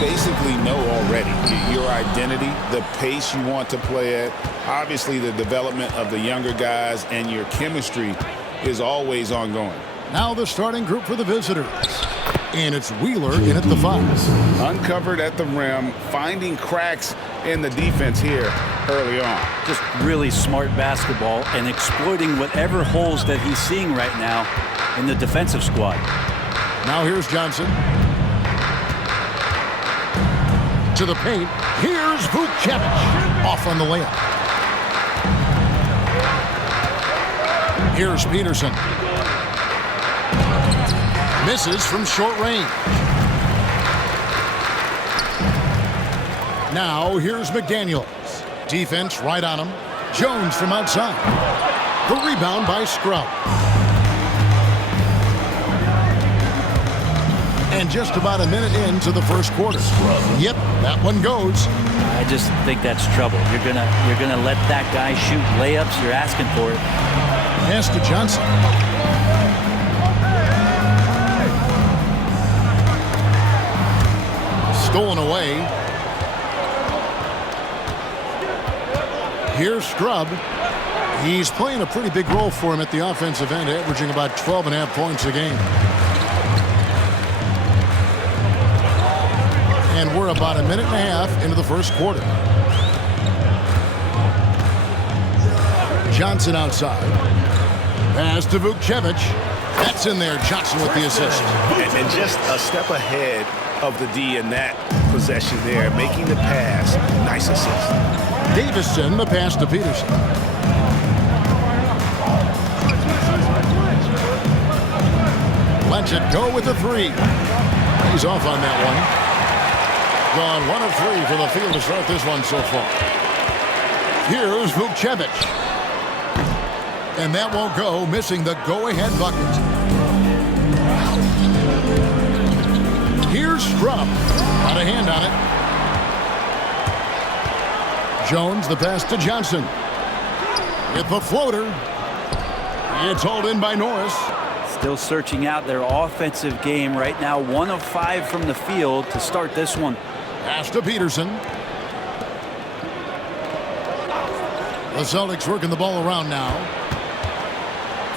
basically know already your identity, the pace you want to play at, obviously the development of the younger guys, and your chemistry is always ongoing. Now the starting group for the visitors. And it's Wheeler in at the 5. Uncovered at the rim, finding cracks in the defense here early on. Just really smart basketball and exploiting whatever holes that he's seeing right now in the defensive squad. Now here's Johnson. To the paint. Here's Vucevic. Off on the layup. Here's Peterson. Misses from short range. Now here's McDaniels. Defense right on him. Jones from outside. The rebound by Scrubb. And just about a minute into the first quarter. Yep, that one goes. I just think that's trouble. You're gonna let that guy shoot layups. You're asking for it. Pass to Johnson. Stolen away. Here's Scrubb. He's playing a pretty big role for him at the offensive end, averaging about 12.5 points a game. And we're about a minute and a half into the first quarter. Johnson outside. Pass to Vucevic. That's in there. Johnson with the assist. And just a step ahead of the D in that possession there, making the pass. Nice assist. Davison, the pass to Peterson. Lets it go with the 3. He's off on that one. Gone 1 of 3 for the field to start this one so far. Here's Vucevic. And that won't go, missing the go-ahead bucket. Here's Scrubb. Got a hand on it. Jones, the pass to Johnson. With the floater. It's hauled in by Norris. Still searching out their offensive game right now. 1 of 5 from the field to start this one. Pass to Peterson. The Celtics working the ball around now.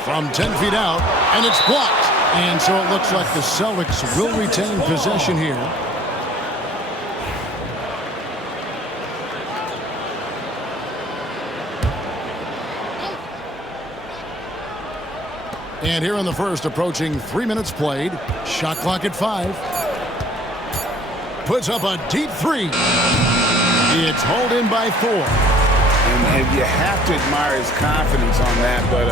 From 10 feet out, and it's blocked. And so it looks like the Celtics will retain possession here. And here in the first, approaching 3 minutes played. Shot clock at 5. Puts up a deep 3. It's hauled in by Thor. And you have to admire his confidence on that, but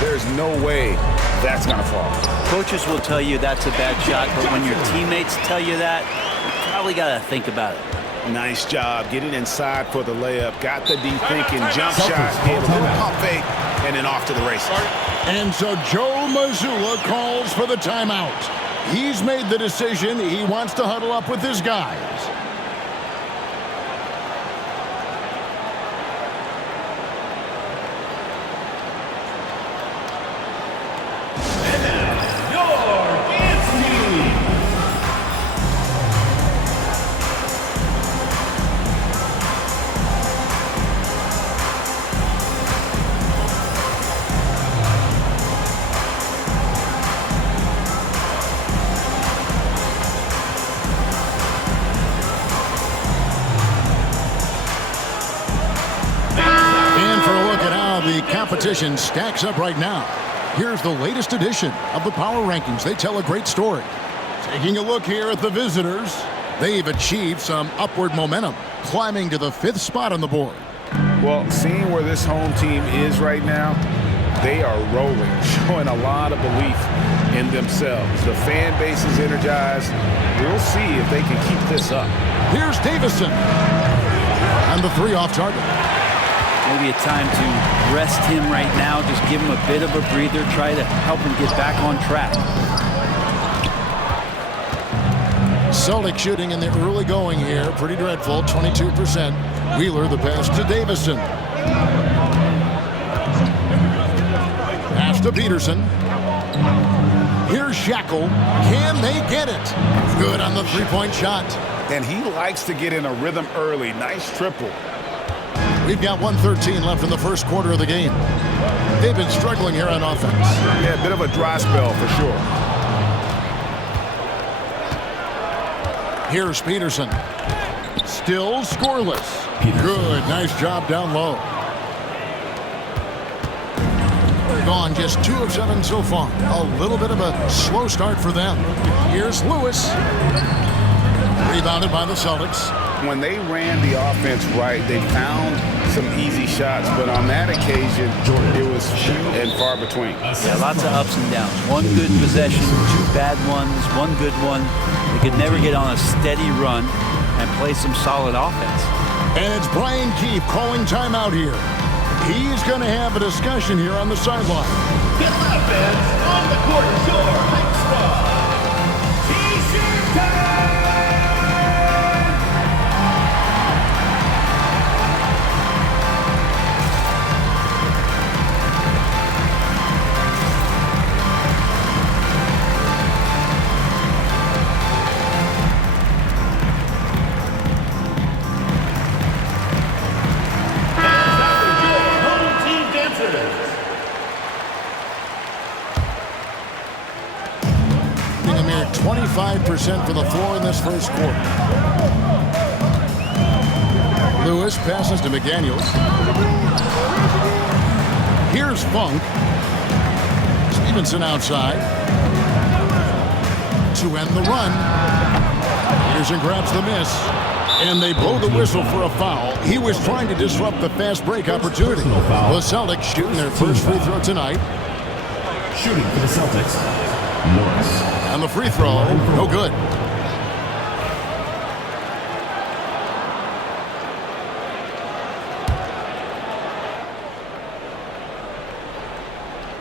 there's no way that's going to fall. Coaches will tell you that's a bad shot, but when your teammates tell you that, you probably got to think about it. Nice job getting inside for the layup. Got the deep thinking jump shot, hit a little pump fake, and then off to the races. And so Joe Mazzulla calls for the timeout. He's made the decision. He wants to huddle up with his guys. The competition stacks up right now. Here's the latest edition of the Power Rankings. They tell a great story. Taking a look here at the visitors, they've achieved some upward momentum, climbing to the 5th spot on the board. Well, seeing where this home team is right now, they are rolling, showing a lot of belief in themselves. The fan base is energized. We'll see if they can keep this up. Here's Davison. And the 3 off target. Maybe a time to rest him right now. Just give him a bit of a breather. Try to help him get back on track. Celtic shooting in the early going here. Pretty dreadful, 22%. Wheeler, the pass to Davison. Pass to Peterson. Here's Shackle. Can they get it? Good on the 3-point shot. and he likes to get in a rhythm early. Nice triple. We've got 1:13 left in the first quarter of the game. They've been struggling here on offense. Yeah, a bit of a dry spell for sure. Here's Peterson. Still scoreless. Good, nice job down low. Gone just 2 of 7 so far. A little bit of a slow start for them. Here's Lewis. Rebounded by the Celtics. When they ran the offense right, they found some easy shots, but on that occasion, it was few and far between. Yeah, lots of ups and downs. One good possession, 2 bad ones, 1 good one. They could never get on a steady run and play some solid offense. And it's Brian Keefe calling timeout here. He's going to have a discussion here on the sideline. Get him out, fans. On the court, your hype squad. T-shirt time! A mere 25% from the floor in this first quarter. Lewis passes to McDaniels. Here's Funk. Stevenson outside. To end the run. Peterson grabs the miss. And they blow the whistle for a foul. He was trying to disrupt the fast break opportunity. The Celtics shooting their first free throw tonight. Shooting for the Celtics, Norris. And the free throw, no good.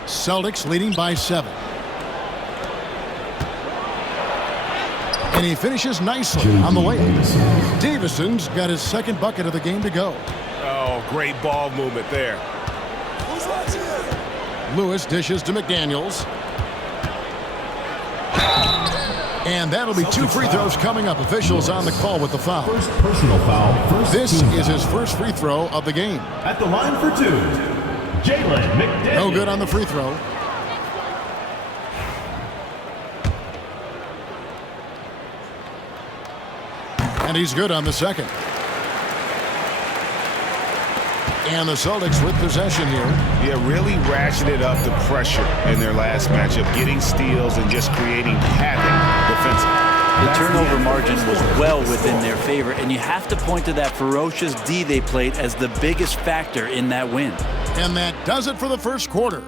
Celtics leading by 7. And he finishes nicely on the layup. Davison's got his second bucket of the game to go. Oh, great ball movement there. Lewis dishes to McDaniels. And that'll be 2 free throws coming up. Officials on the call with the foul. First personal foul. This is his first free throw of the game. At the line for 2, Jaylen McDaniels. No good on the free throw. And he's good on the second. And the Celtics with possession here. Yeah, really ratcheted up the pressure in their last matchup, getting steals and just creating havoc defensively. The turnover margin was well within their favor, and you have to point to that ferocious D they played as the biggest factor in that win. And that does it for the first quarter.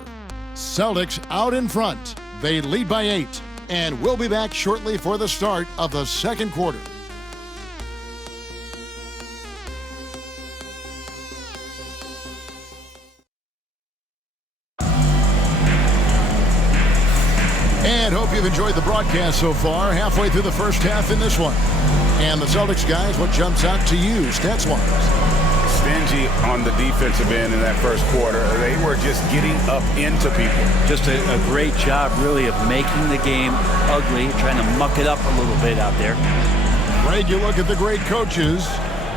Celtics out in front. They lead by 8. And we'll be back shortly for the start of the second quarter. And hope you've enjoyed the broadcast so far. Halfway through the first half in this one. And the Celtics guys, what jumps out to you stats-wise? Stingy on the defensive end in that first quarter. They were just getting up into people. Just a great job, really, of making the game ugly, trying to muck it up a little bit out there. Greg, you look at the great coaches.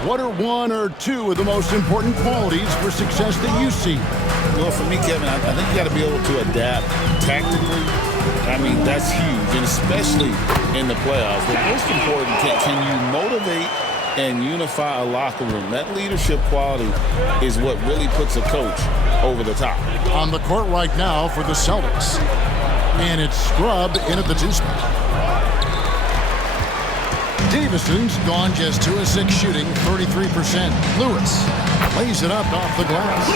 What are 1 or 2 of the most important qualities for success that you see? Well, for me, Kevin, I think you got to be able to adapt tactically. I mean, that's huge, and especially in the playoffs. But most important, can you motivate and unify a locker room? That leadership quality is what really puts a coach over the top. On the court right now for the Celtics. And it's Scrubb in at the 2 spot. Davison's gone just 2 of 6 shooting, 33%. Lewis lays it up off the glass.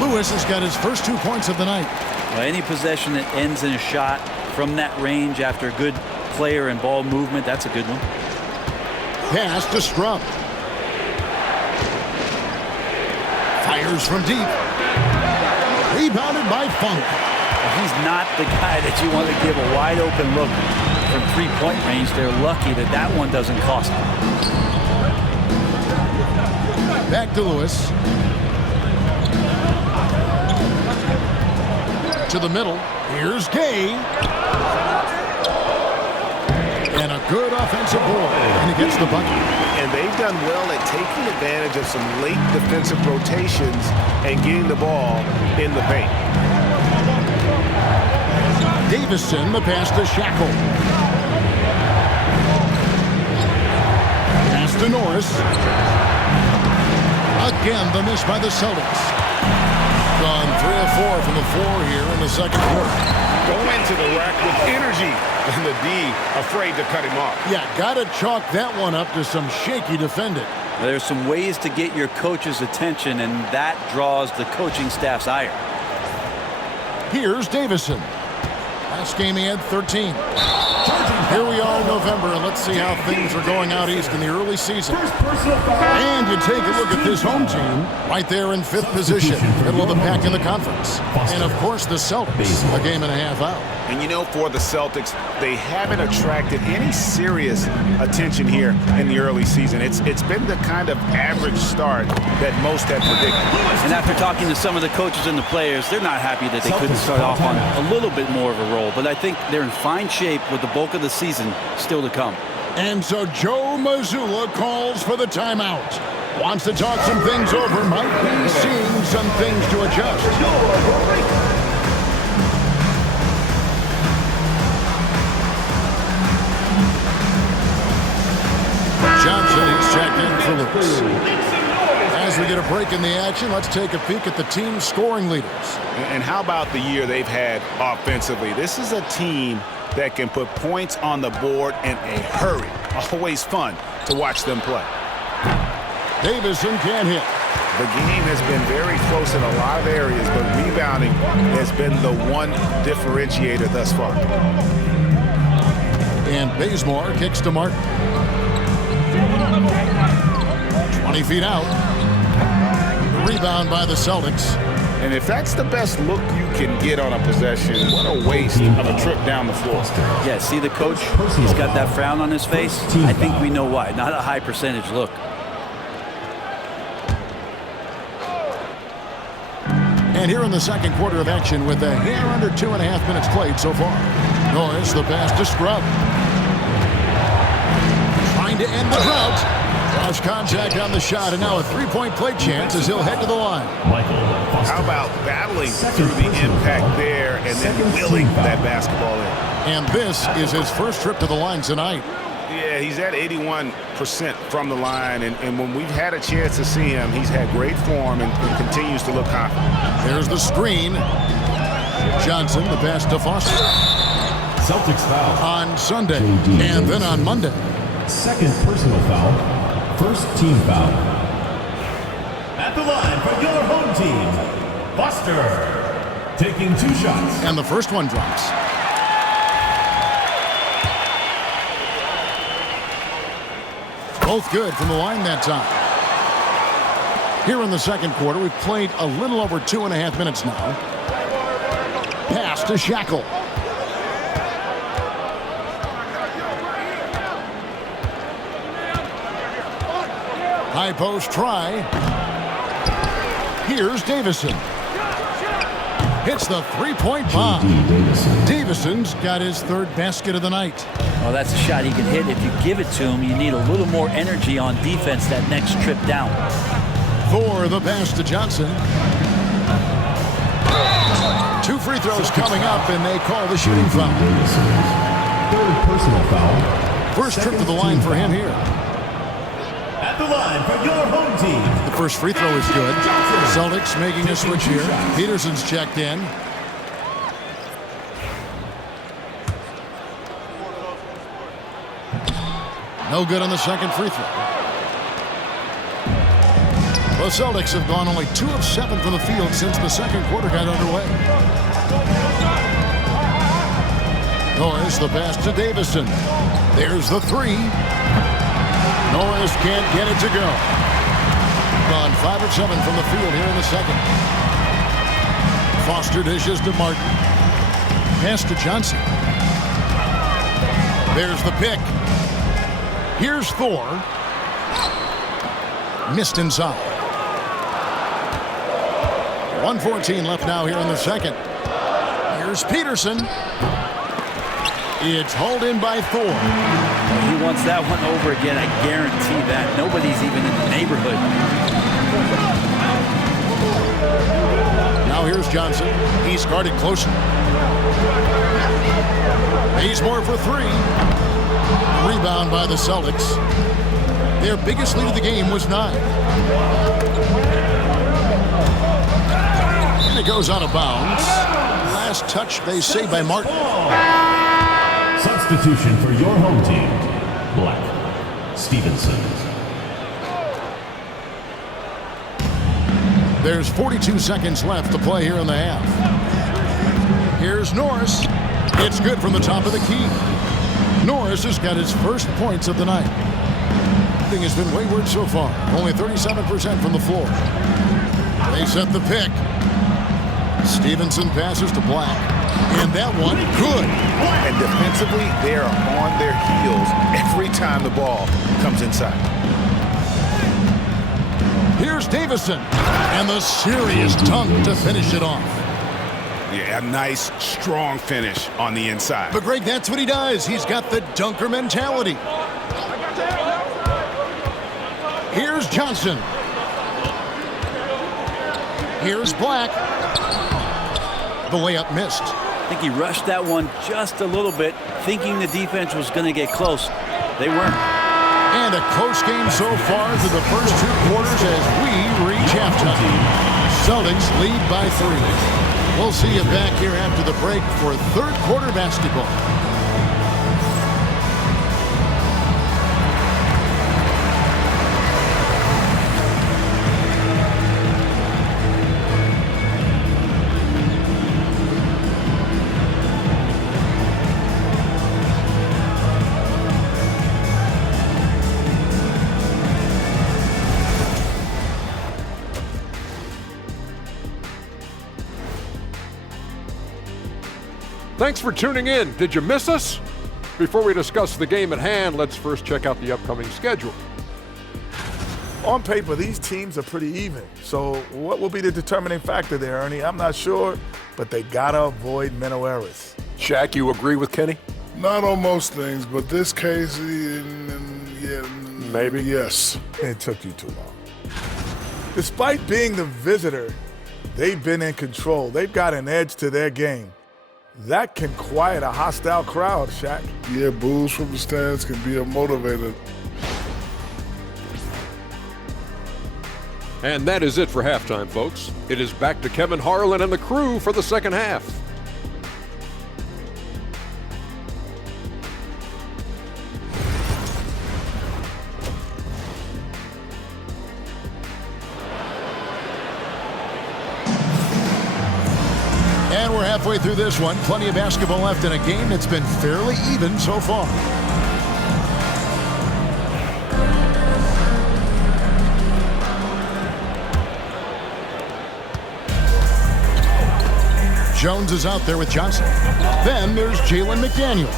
Lewis has got his first 2 points of the night. Well, any possession that ends in a shot from that range after good player and ball movement, that's a good one. Pass to Scrubb. Fires from deep. Rebounded by Funk. He's not the guy that you want to give a wide open look from 3-point range. They're lucky that that one doesn't cost them. Back to Lewis. To the middle. Here's Gay. And a good offensive board, and he gets the bucket. And they've done well at taking advantage of some late defensive rotations and getting the ball in the paint. Davison, the pass to Shackle. Pass to Norris. Again, the miss by the Celtics. Gone 3 of 4 from the floor here in the second quarter. Go into the rack with energy, and the D afraid to cut him off. Yeah, got to chalk that one up to some shaky defending. There's some ways to get your coach's attention, and that draws the coaching staff's ire. Here's Davison. Last game he had 13. Here we are in November, and let's see how things are going out east in the early season. And you take a look at this home team right there in 5th position, middle of the pack in the conference. And, of course, the Celtics, a game and a half out. And, you know, for the Celtics, they haven't attracted any serious attention here in the early season. It's been the kind of average start that most had predicted. And after talking to some of the coaches and the players, they're not happy that they couldn't start off on a little bit more of a roll. But I think they're in fine shape with the bulk of the season still to come. And so Joe Mazzulla calls for the timeout. Wants to talk some things over. Might be seeing some things to adjust. Johnson is checked in for Lewis. As we get a break in the action, let's take a peek at the team's scoring leaders. And how about the year they've had offensively? This is a team that can put points on the board in a hurry. Always fun to watch them play. Davison can't hit. The game has been very close in a lot of areas, but rebounding has been the one differentiator thus far. And Bazemore kicks to Martin. 20 feet out. Rebound by the Celtics. And if that's the best look you can get on a possession, what a waste of a trip down the floor. Yeah, see the coach? He's got that frown on his face. I think we know why. Not a high percentage look. And here in the second quarter of action with a hair under 2.5 minutes played so far. Norris, the pass to Scrubb. Trying to end the drought. Lost contact on the shot, and now a three-point play chance as he'll head to the line. How about battling through the impact there and then willing that basketball in? And this is his first trip to the line tonight. Yeah, he's at 81% from the line, and when we've had a chance to see him, he's had great form and continues to look confident. There's the screen. Johnson, the pass to Foster. Celtics foul on Sunday, and then on Monday. Second personal foul. First team foul. At the line for your home team, Foster. Taking 2 shots. And the first one drops. Both good from the line that time. Here in the second quarter, we've played a little over 2.5 minutes now. Pass to Shackle. High post try. Here's Davison. Hits the three-point bomb. Davison's got his third basket of the night. Well, that's a shot he can hit. If you give it to him, you need a little more energy on defense that next trip down. For the pass to Johnson. 2 free throws coming up, and they call the shooting foul. Third personal foul. First trip to the line for him here. At the line for your home team. The first free throw is good. Celtics making a switch here. Peterson's checked in. No good on the second free throw. The Celtics have gone only 2 of 7 from the field since the second quarter got underway. Norris, the pass to Davison. There's the 3. Norris can't get it to go. Gone 5 of 7 from the field here in the second. Foster dishes to Martin. Pass to Johnson. There's the pick. Here's Thor. Missed inside. 1:14 left now here in the second. Here's Peterson. It's hauled in by Thor. He wants that one over again. I guarantee that. Nobody's even in the neighborhood. Now here's Johnson. He's guarded closely. Bazemore for three. Rebound by the Celtics. Their biggest lead of the game was 9. And it goes out of bounds. Last touch, they say, by Martin. Substitution for your home team. Black. Stevenson. There's 42 seconds left to play here in the half. Here's Norris. It's good from the top of the key. Norris has got his first points of the night. Thing has been wayward so far. Only 37% from the floor. They set the pick. Stevenson passes to Black. And that one, good. And defensively, they are on their heels every time the ball comes inside. Here's Davison. And the serious dunk to finish it off. Yeah, a nice, strong finish on the inside. But Greg, that's what he does. He's got the dunker mentality. Here's Johnson. Here's Black. The layup missed. I think he rushed that one just a little bit, thinking the defense was going to get close. They weren't. And a close game so far through the first 2 quarters as we reach halftime. Celtics lead by 3. We'll see you back here after the break for third quarter basketball. Thanks for tuning in. Did you miss us? Before we discuss the game at hand, let's first check out the upcoming schedule. On paper, these teams are pretty even. So what will be the determining factor there, Ernie? I'm not sure, but they gotta avoid mental errors. Shaq, you agree with Kenny? Not on most things, but this case, Maybe. Yes. It took you too long. Despite being the visitor, they've been in control. They've got an edge to their game. That can quiet a hostile crowd, Shaq. Yeah, boos from the stands can be a motivator. And that is it for halftime, folks. It is back to Kevin Harlan and the crew for the second half. And we're halfway through this one. Plenty of basketball left in a game that's been fairly even so far. Jones is out there with Johnson. Then there's Jaylen McDaniel.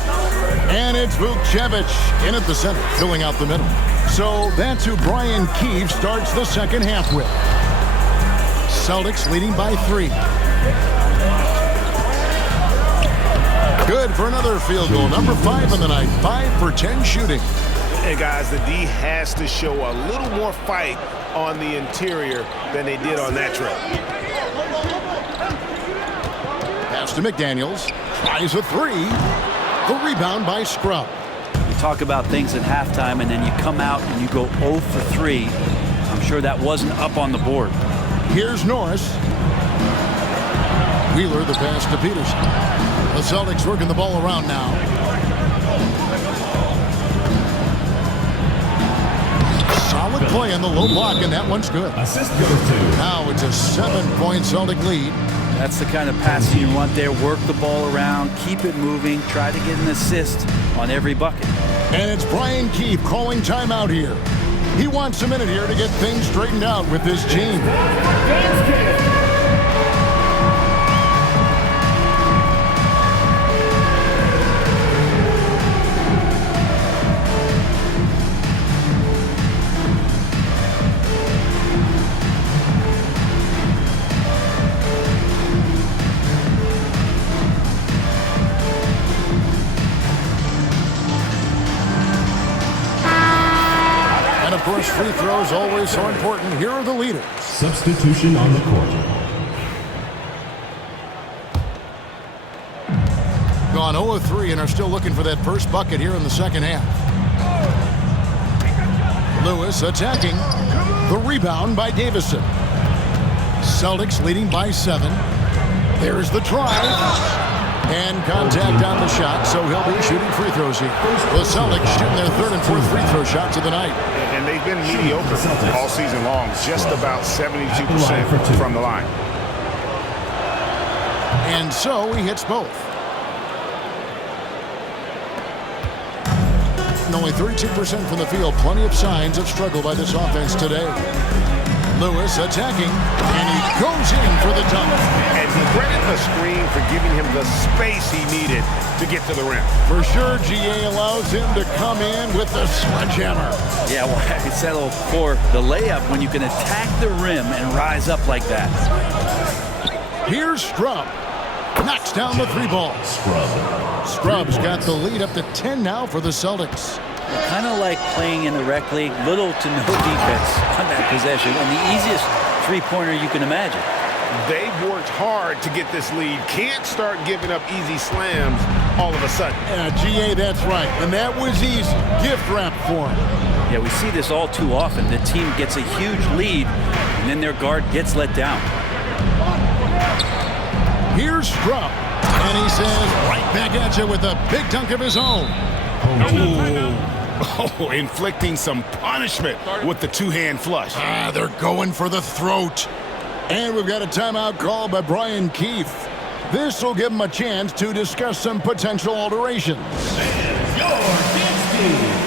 And it's Vukcevic in at the center, filling out the middle. So that's who Brian Keefe starts the second half with. Celtics leading by 3. Good for another field goal. Number 5 in the night. 5 for 10 shooting. Hey, guys, the D has to show a little more fight on the interior than they did on that trip. Pass to McDaniels. Tries a 3. The rebound by Scrubb. You talk about things at halftime, and then you come out and you go 0 for 3. I'm sure that wasn't up on the board. Here's Norris. Wheeler the pass to Peterson. The Celtics working the ball around now. Solid play in the low block, and that one's good. Assist goes to. Now it's a 7-point Celtic lead. That's the kind of passing you want there. Work the ball around, keep it moving, try to get an assist on every bucket. And it's Brian Keefe calling timeout here. He wants a minute here to get things straightened out with his team. course, free throws always so important. Here are the leaders. Substitution on the court. Gone 0 of 3 and are still looking for that first bucket here in the second half. Lewis attacking. The rebound by Davison. Celtics leading by 7. There's the drive. And contact on the shot, so he'll be shooting free throws here. The Celtics shooting their third and fourth free throw shots of the night. And they've been mediocre all season long, just about 72% from the line. And so he hits both. And only 32% from the field. Plenty of signs of struggle by this offense today. Lewis attacking, and he goes in for the dunk. And credit the screen for giving him the space he needed to get to the rim. For sure, GA allows him to come in with the sledgehammer. Yeah, well, I settle for the layup when you can attack the rim and rise up like that. Here's Scrubb. Knocks down the 3 ball. Scrubb's got the lead up to 10 now for the Celtics. Kind of like playing in the rec league, little to no defense on that possession, and the easiest three-pointer you can imagine. They've worked hard to get this lead. Can't start giving up easy slams all of a sudden. Yeah, GA, that's right. And that was easy. Gift wrap for him. Yeah, we see this all too often. The team gets a huge lead, and then their guard gets let down. Here's Scrubb. And he says, right back at you with a big dunk of his own. Oh, inflicting some punishment with the two-hand flush. They're going for the throat. And we've got a timeout call by Brian Keefe. This will give him a chance to discuss some potential alterations. And your dance team.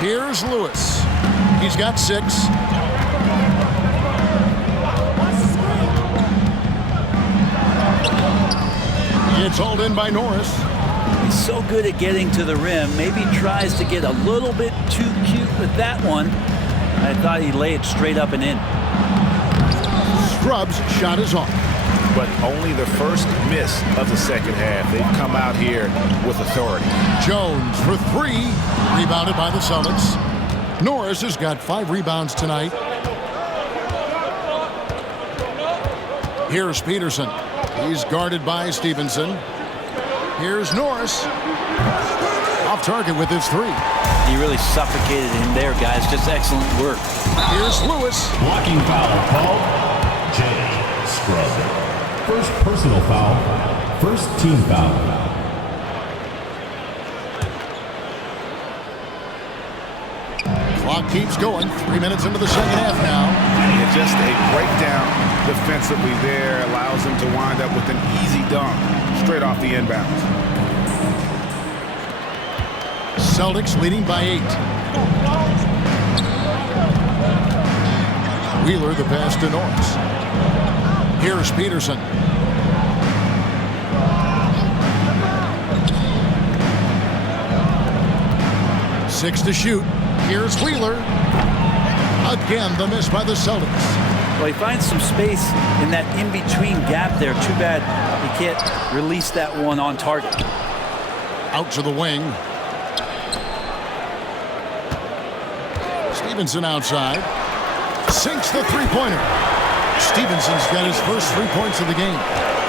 Here's Lewis. He's got 6. It's hauled in by Norris. He's so good at getting to the rim. Maybe tries to get a little bit too cute with that one. I thought he'd lay it straight up and in. Scrubb's shot is off. But only the first miss of the second half. They've come out here with authority. Jones for 3. Rebounded by the Celtics. Norris has got 5 rebounds tonight. Here's Peterson. He's guarded by Stevenson. Here's Norris. Off target with his 3. He really suffocated him there, guys. Just excellent work. Here's Lewis. Blocking foul called. Jay Scrubb. First personal foul. First team foul. Clock keeps going. 3 minutes into the second half now. And just a breakdown defensively there allows him to wind up with an easy dunk straight off the inbounds. Celtics leading by 8. Wheeler the pass to Norris. Here's Peterson. Six to shoot. Here's Wheeler. Again, the miss by the Celtics. Well, he finds some space in that in-between gap there. Too bad he can't release that one on target. Out to the wing. Stevenson outside. Sinks the three-pointer. Stevenson's got his first 3 points of the game.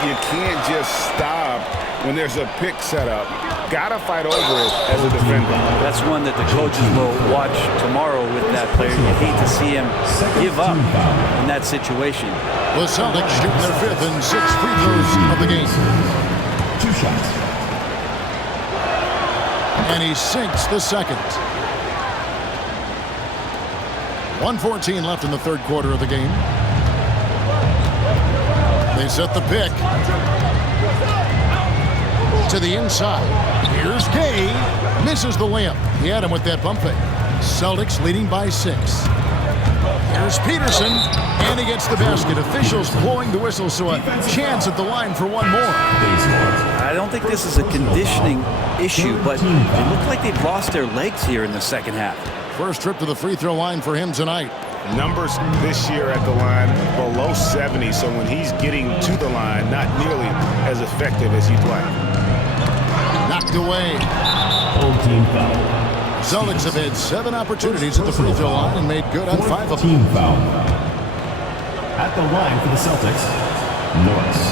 You can't just stop when there's a pick set up. Gotta fight over it as a defender. That's one that the coaches will watch tomorrow with that player. You hate to see him give up in that situation. The Celtics shooting their 5th and 6th free throws of the game. 2 shots. And he sinks the second. 1:14 left in the third quarter of the game. They set the pick. To the inside. Here's Gay. Misses the layup. He had him with that bump fake. Celtics leading by 6. Here's Peterson. And he gets the basket. Officials blowing the whistle, so a chance at the line for one more. I don't think this is a conditioning issue, but they look like they've lost their legs here in the second half. First trip to the free throw line for him tonight. Numbers this year at the line below 70, so when he's getting to the line, not nearly as effective as you'd like. Knocked away. Home team foul. Celtics have had 7 opportunities at the free throw line and made good on 5 of them. Team foul. At the line for the Celtics, Norris.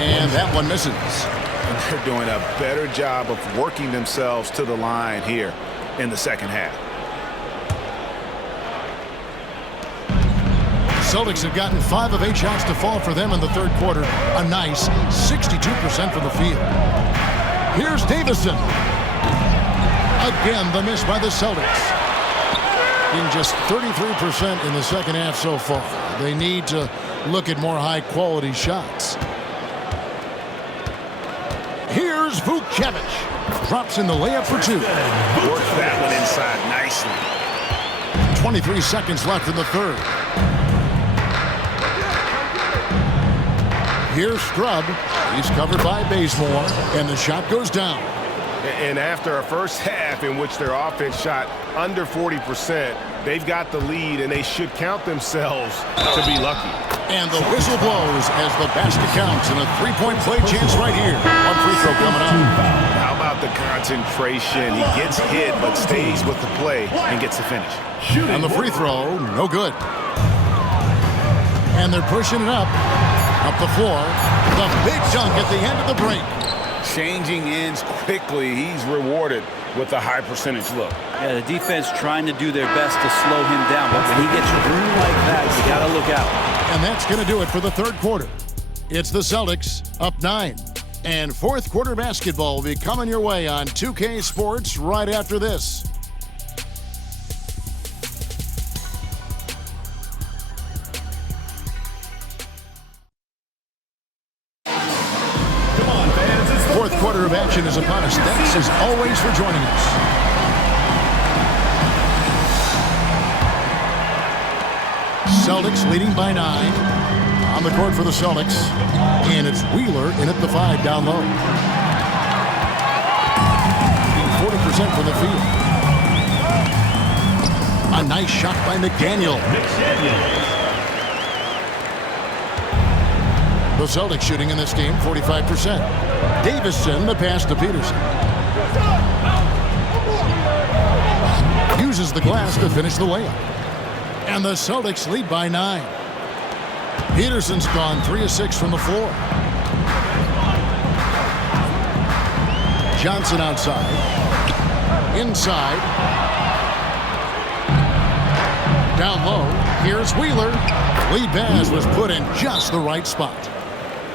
And that one misses. And they're doing a better job of working themselves to the line here in the second half. Celtics have gotten 5 of 8 shots to fall for them in the third quarter. A nice 62% from the field. Here's Davison. Again, the miss by the Celtics. In just 33% in the second half so far. They need to look at more high-quality shots. Here's Vucevic. Drops in the layup for 2. Works that one inside nicely. 23 seconds left in the third. Here's Scrubb. He's covered by Bazemore, and the shot goes down. And after a first half in which their offense shot under 40%, they've got the lead, and they should count themselves to be lucky. And the whistle blows as the basket counts, and a three-point play chance right here. One free throw coming up. How about the concentration? He gets hit but stays with the play and gets the finish. And the free throw, no good. And they're pushing it up the floor. The big dunk at the end of the break. Changing ends quickly. He's rewarded with a high percentage look. Yeah, the defense trying to do their best to slow him down, but when he gets room like that, you got to look out. And that's going to do it for the third quarter. It's the Celtics up 9. And fourth quarter basketball will be coming your way on 2K Sports right after this. Fourth quarter of action is upon us. Thanks as always for joining us. Celtics leading by 9. On the court for the Celtics. And it's Wheeler in at the 5 down low. 40% from the field. A nice shot by McDaniel. The Celtics shooting in this game 45%. Davison, the pass to Peterson. Uses the glass to finish the layup. And the Celtics lead by 9. Peterson's gone 3 of 6 from the floor. Johnson outside. Inside. Down low. Here's Wheeler. Lead pass was put in just the right spot.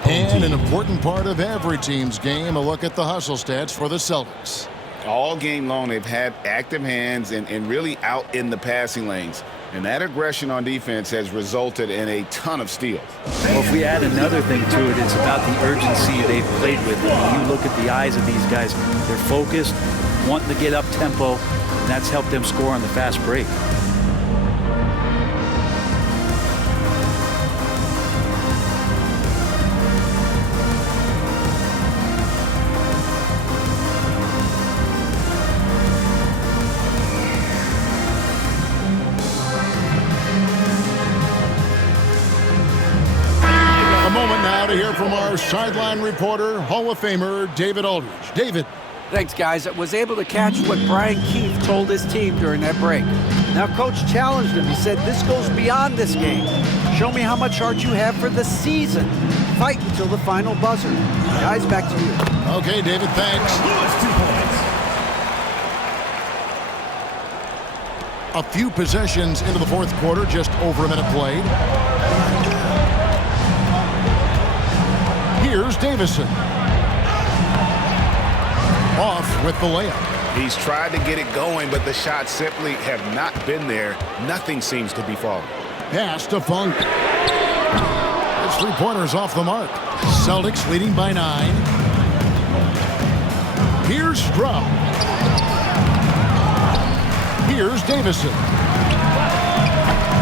And an important part of every team's game, a look at the hustle stats for the Celtics. All game long, they've had active hands and really out in the passing lanes. And that aggression on defense has resulted in a ton of steals. Well, if we add another thing to it, it's about the urgency they've played with. When you look at the eyes of these guys, they're focused, wanting to get up tempo, and that's helped them score on the fast break. To hear from our sideline reporter, Hall of Famer David Aldridge. David. Thanks, guys. I was able to catch what Brian Keefe told his team during that break. Now, Coach challenged him. He said, this goes beyond this game. Show me how much heart you have for the season. Fight until the final buzzer. Guys, back to you. Okay, David, thanks. A few possessions into the fourth quarter, just over a minute played. Here's Davison. Off with the layup. He's tried to get it going, but the shots simply have not been there. Nothing seems to be falling. Pass to Funk. His three-pointer's off the mark. Celtics leading by 9. Here's Scrubb. Here's Davison.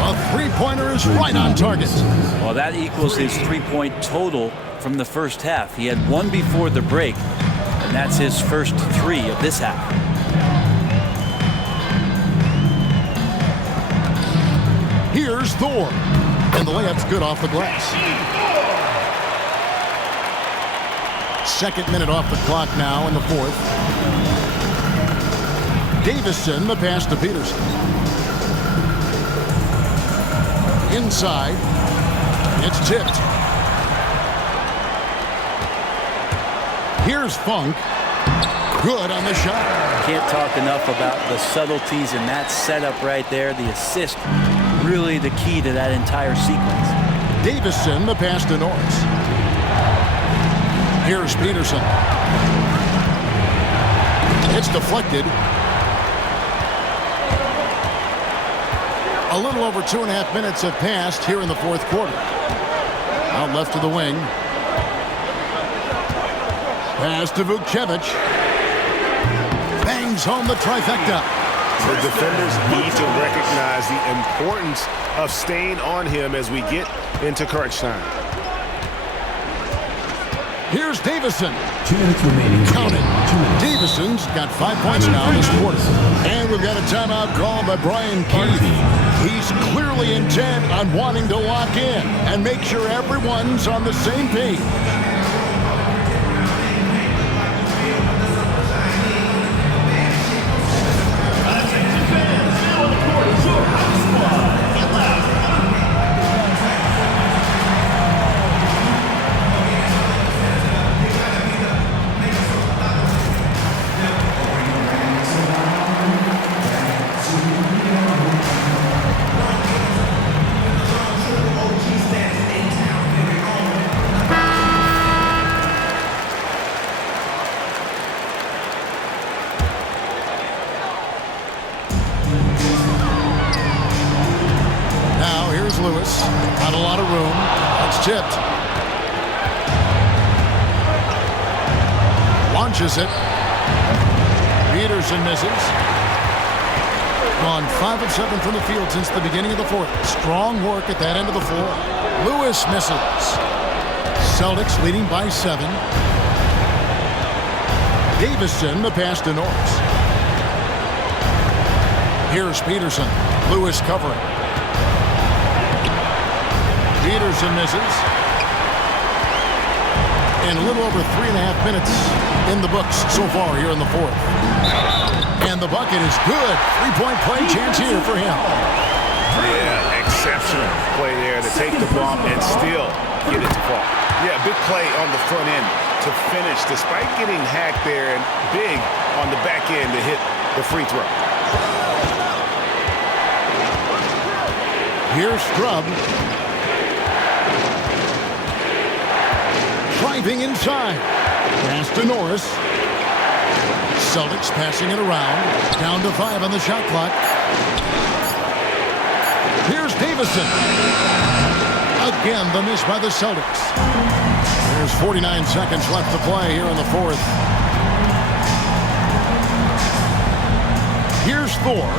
A three-pointer is right on target. Well, that equals his three-point total from the first half. He had one before the break, and that's his first three of this half. Here's Thor. And the layup's good off the glass. Second minute off the clock now in the fourth. Davison, the pass to Peterson. Inside. It's tipped. Here's Funk. Good on the shot. Can't talk enough about the subtleties in that setup right there. The assist, really the key to that entire sequence. Davison, the pass to Norris. Here's Peterson. It's deflected. A little over 2.5 minutes have passed here in the fourth quarter. Out left to the wing. Pass to Vukcevic. Bangs home the trifecta. The defenders need to recognize the importance of staying on him as we get into crunch time. Here's Davison. 2 minutes remaining. Count it. Davison's got 5 points now this quarter. And we've got a timeout called by Brian Keith. He's clearly intent on wanting to lock in and make sure everyone's on the same page. Lewis, not a lot of room. It's tipped. Launches it. Peterson misses. Gone 5 of 7 from the field since the beginning of the fourth. Strong work at that end of the floor. Lewis misses. Celtics leading by 7. Davison, the pass to Norris. Here's Peterson. Lewis covering. Peterson misses. And a little over 3.5 minutes in the books so far here in the fourth. And the bucket is good. 3-point play chance here for him. Yeah, exceptional play there to take the bump and still get it to fall. Yeah, big play on the front end to finish despite getting hacked there, and big on the back end to hit the free throw. Here's Scrubb. Driving inside. Pass to Norris. Celtics passing it around. Down to 5 on the shot clock. Here's Davison. Again, the miss by the Celtics. There's 49 seconds left to play here in the fourth. Here's Thor.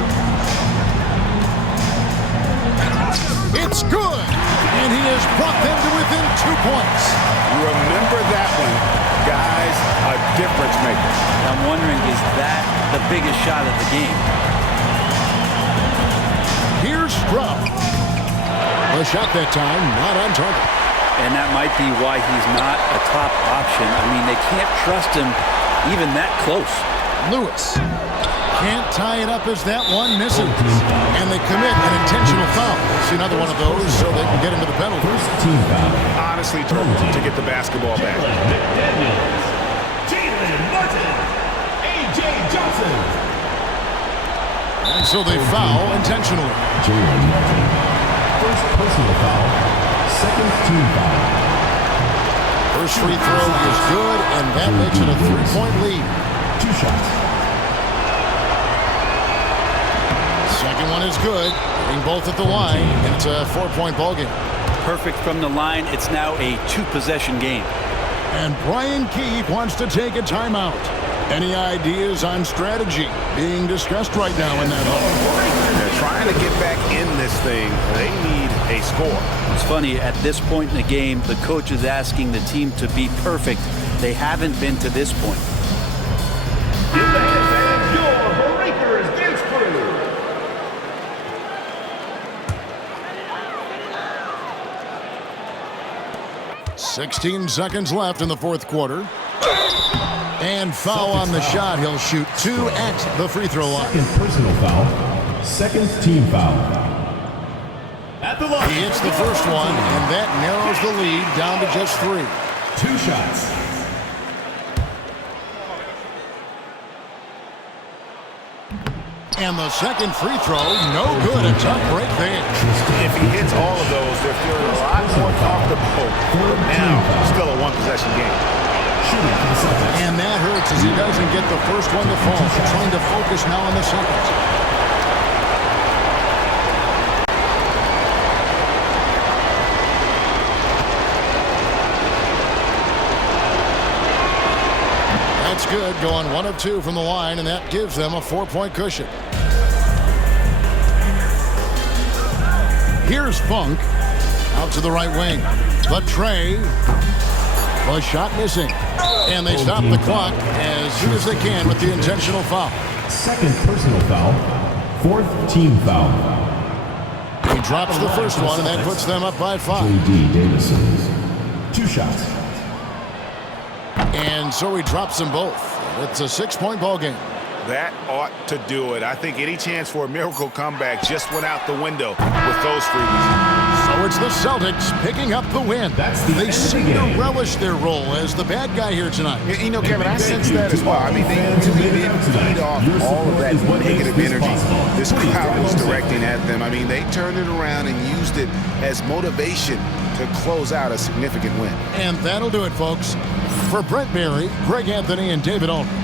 It's good. And he has brought them to within 2 points. Remember that one, guys, a difference maker. I'm wondering, is that the biggest shot of the game? Here's Scrubb. The shot that time, not on target. And that might be why he's not a top option. I mean, they can't trust him even that close. Lewis can't tie it up as that one misses. And they commit an intentional foul. See another one of those so they can get into the penalty. Honestly, to get the basketball back. Jaylen Martin, A.J. Johnson. And so they foul intentionally. Jaylen Martin. First personal foul. Second team foul. First free throw is good, and that makes it a 3-point lead. 2 shots. Second one is good. Getting both at the line, and it's a 4-point ball game. Perfect from the line. It's now a 2-possession game. And Brian Keith wants to take a timeout. Any ideas on strategy being discussed right now in that hall? Yeah, trying to get back in this thing. They need a score. It's funny, at this point in the game, the coach is asking the team to be perfect. They haven't been to this point. Give the hand your Breakers dance crew. "16 seconds left in the fourth quarter. And foul on the shot. He'll shoot 2 at the free throw line. Second personal foul. Second team foul. At the line. He hits the first one, and that narrows the lead down to just 3. 2 shots. And the second free throw, no good. A tough break there. If he hits all of those, they're feeling a lot more comfortable. Now, still a one-possession game. And that hurts as he doesn't get the first one to fall. Trying to focus now on the second. That's good, going 1 of 2 from the line, and that gives them a 4-point cushion. Here's Funk out to the right wing, but Trey, the shot missing, and they stop the clock as soon as they can with the intentional foul. Second personal foul. Fourth team foul. He drops the first one, and that puts them up by 5. J.D. Davison. 2 shots. And so he drops them both. It's a 6-point ball game. That ought to do it. I think any chance for a miracle comeback just went out the window with those freebies. So it's the Celtics picking up the win. They seem to relish their role as the bad guy here tonight. You know, Kevin, I sense that as well. I mean, they did feed off all of that negative energy this crowd was directing at them. I mean, they turned it around and used it as motivation to close out a significant win. And that'll do it, folks. For Brent Berry, Greg Anthony, and David Aldridge,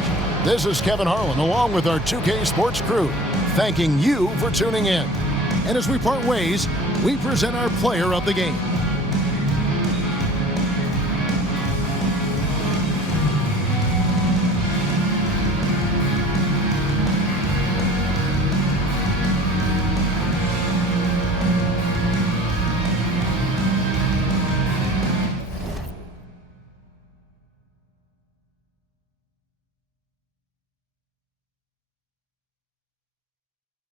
this is Kevin Harlan along with our 2K Sports crew, thanking you for tuning in. And as we part ways, we present our player of the game.